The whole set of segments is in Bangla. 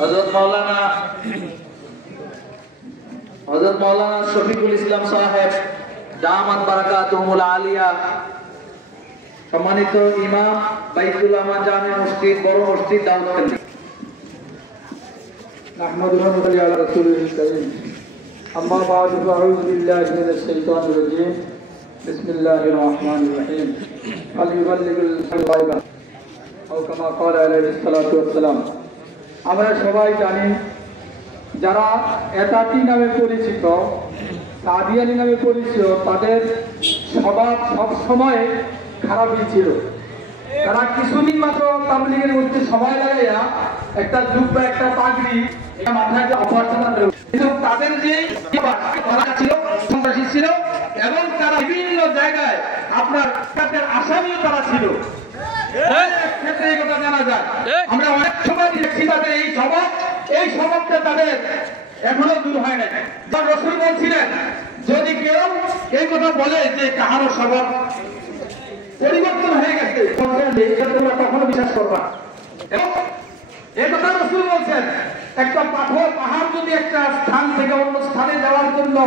হযরত মাওলানা শফিকুল ইসলাম সাহেব দামাত বারাকাতুহুল আলিয়া, সম্মানিত ইমাম বাইতুল আমান জামিয়া মসজিদ, বড় মসজিদ দাউদকান্দি। নাহমাদুহু ওয়া নুসাল্লি আলা রাসূলিল কারীম। আম্মা বা'দু ফাআউযু বিল্লাহি মিনাশ শাইতানির রাজীম। বিসমিল্লাহির রহমানির রহিম। আল ইউবাল্লিগুল গায়বা আও কামা ক্বালা আলাইহিস সালাতু ওয়াস সালাম। আমরা সবাই জানি, যারা এতাতি নামে পরিচিত, কাদিয়ানী নামে পরিচিত, তাদের স্বভাব সবসময় খারাপই ছিল। তারা কিছুদিন মাত্র তাবলীগের মধ্যে সময় লাগাইয়া একটা জুব্বা, একটা পাগড়ি মাথায় অপরাধনা করে, কিন্তু তাদের যে ছিল সন্ত্রাসী ছিল এবং তারা বিভিন্ন জায়গায় আপনার আসামিও তারা ছিল। ক্ষেত্রে এই কথা জানা যায়। আমরা অনেক সময় দেখছি তাদের এই স্বভাবটা তাদের এখনো দূর হয় না। রাসূল বলছিলেন, যদি কেউ এই কথা বলে যে কাহারও স্বভাব পরিবর্তন হয়ে গেছে, তোমরা কখনো বিশ্বাস করবা। এবং এই কথা রাসূল বলছেন, একটা পাহাড় যদি একটা স্থান থেকে অন্য স্থানে যাওয়ার জন্য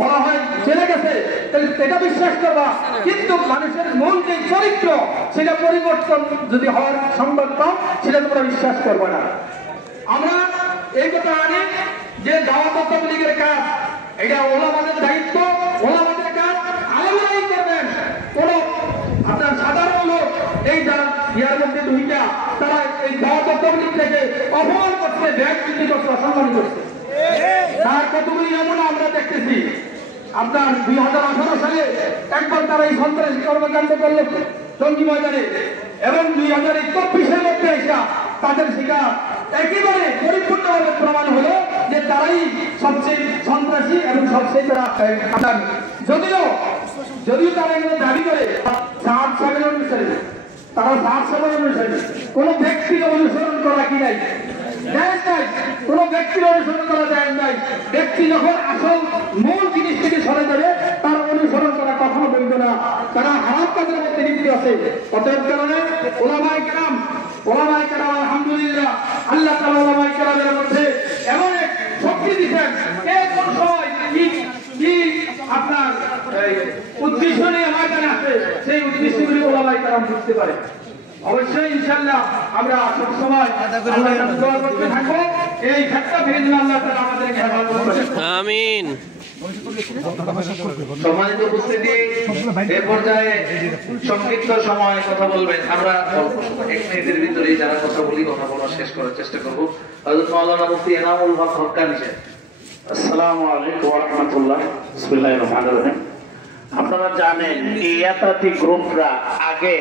বলা হয় চলে গেছে, তাহলে এটা বিশ্বাস করবা, কিন্তু মানুষের মূল যে চরিত্র সেটা পরিবর্তন যদি হওয়ার সম্ভব পাও, সেটা তোমরা বিশ্বাস করবে না। আমরা এই কথা আনি যে দাওয়াত ও তাবলীগের কাজ, এটা ওলামাদের দায়িত্ব, ওলামাদের কাজ আলেমরাই করবেন। কোন আপনার সাধারণ লোক এই যারা ইয়ার মধ্যে দুইটা, তারা এই দাওয়াত ও তাবলীগ থেকে অপমান করছে, ব্যাগচিতি করছে, অসম্মান করছে। তার কতগুলি নমুনা আমরা দেখতেছি। আপনার 2018 সালে একবার তারা এই সন্ত্রাসী কর্মকাণ্ড করলো টঙ্গী ময়দানে, এবং 2024 মধ্যে এসে তাদের শিকার একেবারে পরিপূর্ণভাবে প্রমাণ হলো যে তারাই সবচেয়ে সন্ত্রাসী এবং সবচেয়ে আপনার যদিও তারা এগুলো দাবি করে সাহায্যের অনুসারী, তারা সাহায্যের অনুসারী। কোন ব্যক্তির অনুসরণ করা কি নাই, কোন ব্যক্তির অনুসরণ করা যায় নাই। ব্যক্তি যখন আসল মূল জিনিস থেকে সরে যাবে, তার অনুসরণ করা কখনো বৈধ না। তারা হারাম কাজের মধ্যে লিপ্ত আছে। অতএব কারণে ওলামায়ে কেরাম আলহামদুলিল্লাহ, আল্লাহ তাআলা ওলামায়ে কেরামের মধ্যে এমন এক শক্তি দিয়েছেন, কোন সময় কি আপনার উদ্দেশ্য নিয়ে ময়দানে আসে, সেই উদ্দেশ্যগুলি ওলামায়ে কেরাম বুঝতে পারে। অবশ্যই ইনশাআল্লাহ আমরা সব সময় আল্লাহর কাছে দোয়া করতে থাকবো, এই ক্ষেত্রে ফিরে আল্লাহ তাআলা আমাদেরকে হেফাজত করবেন। আমিন। সম্মানিত উপস্থিতি, এই পর্যায়ে সংক্ষিপ্ত সময় কথা বলবেন। আমরা 1 মিনিটের ভিতরেই যারা কথা বলা শেষ করার চেষ্টা করব। হযরত মাওলানা মুফতি এনামুল হক হক্কানি সাহেব। আসসালামু আলাইকুম ওয়া রাহমাতুল্লাহ। বিসমিল্লাহির রহমানির রহিম। আপনারা জানেন এই এতাতি গ্রুপরা আগে